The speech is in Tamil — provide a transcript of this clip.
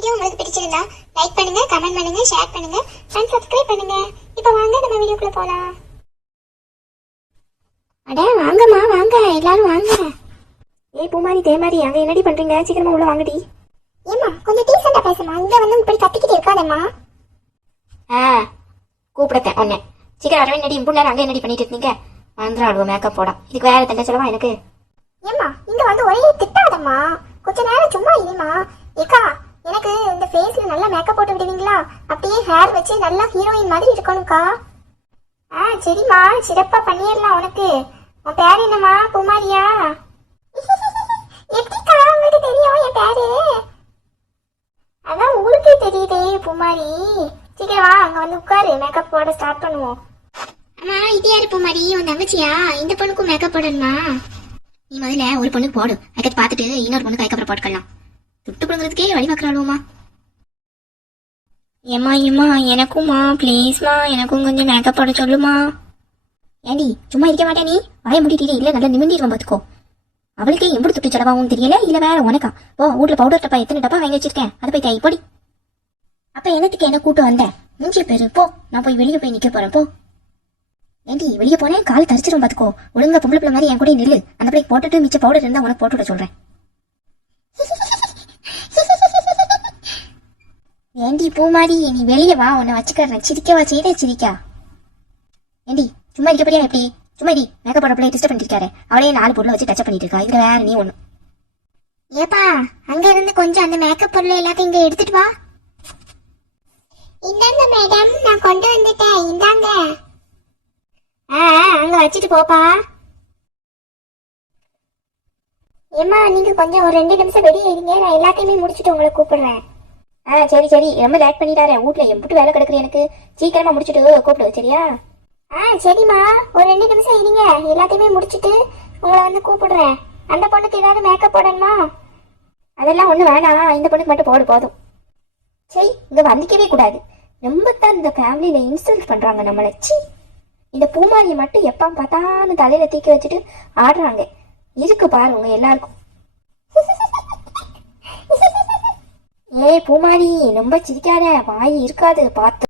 வீடியோ உங்களுக்கு பிடிச்சிருந்தா லைக் பண்ணுங்க, கமெண்ட் பண்ணுங்க, ஷேர் பண்ணுங்க அண்ட் சப்ஸ்கிரைப் பண்ணுங்க. இப்போ வாங்க நம்ம வீடியோக்குள்ள போலாம். அட வாங்கம்மா வாங்க, எல்லாரும் வாங்க. ஏய் பூமாரி தேமாரி, அங்க என்னடி பண்றீங்க? சீக்கிரமா உள்ள வாங்கடி. ஏம்மா கொஞ்சம் டீசெண்டா பேசுமா, இங்க வந்து இப்படி கத்திக்கிட்டு இருக்காதேம்மா. கூப்பிடத்தேன் உன்னை. சீக்கிரம் வரவே நடி. இம்பு நேரம் அங்கே என்னடி பண்ணிட்டு இருந்தீங்க? வந்துடும் மேக்கப் போட. இதுக்கு வேற தண்டை செலவா எனக்கு? ஏம்மா இங்க வந்து ஒரே திட்டாதம்மா, கொஞ்ச நேரம் சும்மா இருமா. ஏக்கா எனக்கு இந்த ஃபேஸ்ல நல்லா மேக்கப் போட்டு விடுவீங்களா? அப்படியே ஹேர் வச்சு நல்லா ஹீரோயின் மாதிரி இருக்கணும்க்கா. சரிம்மா, சிறப்பா பண்ணிடலாம். உனக்கு உன் பேர் என்னம்மா? பூமாரியா? எப்படிக்கா உங்களுக்கு தெரியும் என் பேரு? அதான் உங்களுக்கே தெரியுதே பூமாரி. சீக்கிரம் வா, அங்க வந்து உட்காரு, மேக்கப் போட ஸ்டார்ட் பண்ணுவோம். அம்மா இது யாரு பூமாரி? உன் தங்கச்சியா? இந்த பொண்ணுக்கும் மேக்கப் போடணுமா? நீ முதல்ல ஒரு பொண்ணுக்கு போடு, அதுக்கு பார்த்துட்டு இன்னொரு பொண்ணுக்கு அதுக்கப்புறம் போட்டுக்கலாம். துட்டு கொடுங்கறதுக்கே வழி பார்க்கறாளுமா. ஏமா எனக்குமா ப்ளீஸ்மா, எனக்கும் கொஞ்சம் மேக்கப் போட சொல்லுமா. ஏண்டி சும்மா இருக்க மாட்டே நீ? வாய முடிட்டீங்க இல்ல, நல்லா நிமிண்டிடுவோம் பார்த்துக்கோ. அவளுக்கே எப்படி துட்டு செலவாகும் தெரியல, இல்ல வேற உனக்கா? ஓ வீட்டுல பவுடர் டப்பா எத்தனை டப்பா வாங்கி வச்சிருக்கேன், அதை போய் தேய் போடி. அப்ப என்னத்துக்கு என்ன கூட்டு வந்தேன்? மூஞ்சி பேரு போ, நான் போய் வெளியே போய் நிக்க போறேன் போ. ஏண்டி வெளியே போனேன் கால் தரிச்சிடும் பாத்துக்கோ. ஒழுங்கா பொம்பளை பிள்ளை மாதிரி என் கூட நில்லு. அந்த பிள்ளைக்கு போட்டுட்டு மிச்ச பவுடர் இருந்தா உனக்கு போட்டு விட சொல்றேன். ஏண்டி பூமாரி நீ வெளியே வா, உன்னை வச்சுக்கிறேன். சிரிக்கவா செய்த சிரிக்கா? ஏண்டி சும்மா இருக்கப்படியா எப்படி? சும்மா இடி. மேக்கப் போட பிள்ளைய டிஸ்டர்ப் பண்ணிருக்காரு. அவளையே 4 பொருளை வச்சு டச் பண்ணிட்டு இருக்கா. இதுல வேற நீ ஒண்ணு. ஏப்பா அங்க இருந்து கொஞ்சம் அந்த மேக்கப் பொருள் எல்லாத்தையும் இங்க எடுத்துட்டு வா. இந்தாங்க மேடம், நான் கொண்டு வந்துட்டேன், இந்தாங்க. அங்க வச்சுட்டு போப்பா. ஏம்மா நீங்க கொஞ்சம் ஒரு 2 நிமிஷம் வெளியே இருங்க, நான் எல்லாத்தையுமே முடிச்சுட்டு உங்களை கூப்பிடுறேன். சரி ரொம்ப லேட் பண்ணிட்டாரு. வீட்டுல எம்பிட்டு வேலை கிடக்குற எனக்கு. சீக்கிரமா முடிச்சுட்டு கூப்பிடு சரியா? சரிம்மா, ஒரு 2 நிமிஷம் இருங்க, எல்லாத்தையுமே முடிச்சுட்டு உங்களை வந்து கூப்பிடுறேன். அந்த பொண்ணுக்கு ஏதாவது மேக்கப் போடணுமா? அதெல்லாம் ஒண்ணு வேணாம், இந்த பொண்ணுக்கு மட்டும் போடு போதும். சரி இங்க வந்திக்கவே கூடாது. ரொம்ப தான் இந்த ஃபேமிலியில இன்சல்ட் பண்றாங்க நம்மளை. சி, இந்த பூமாரியை மட்டும் எப்ப பார்த்தாலும் தலையில தூக்கி வச்சுட்டு ஆடுறாங்க. இருக்கு பாரு உங்க எல்லாருக்கும். ஏய் பூமாரி ரொம்ப சிரிக்காத, வாய் இருக்காது பார்த்து.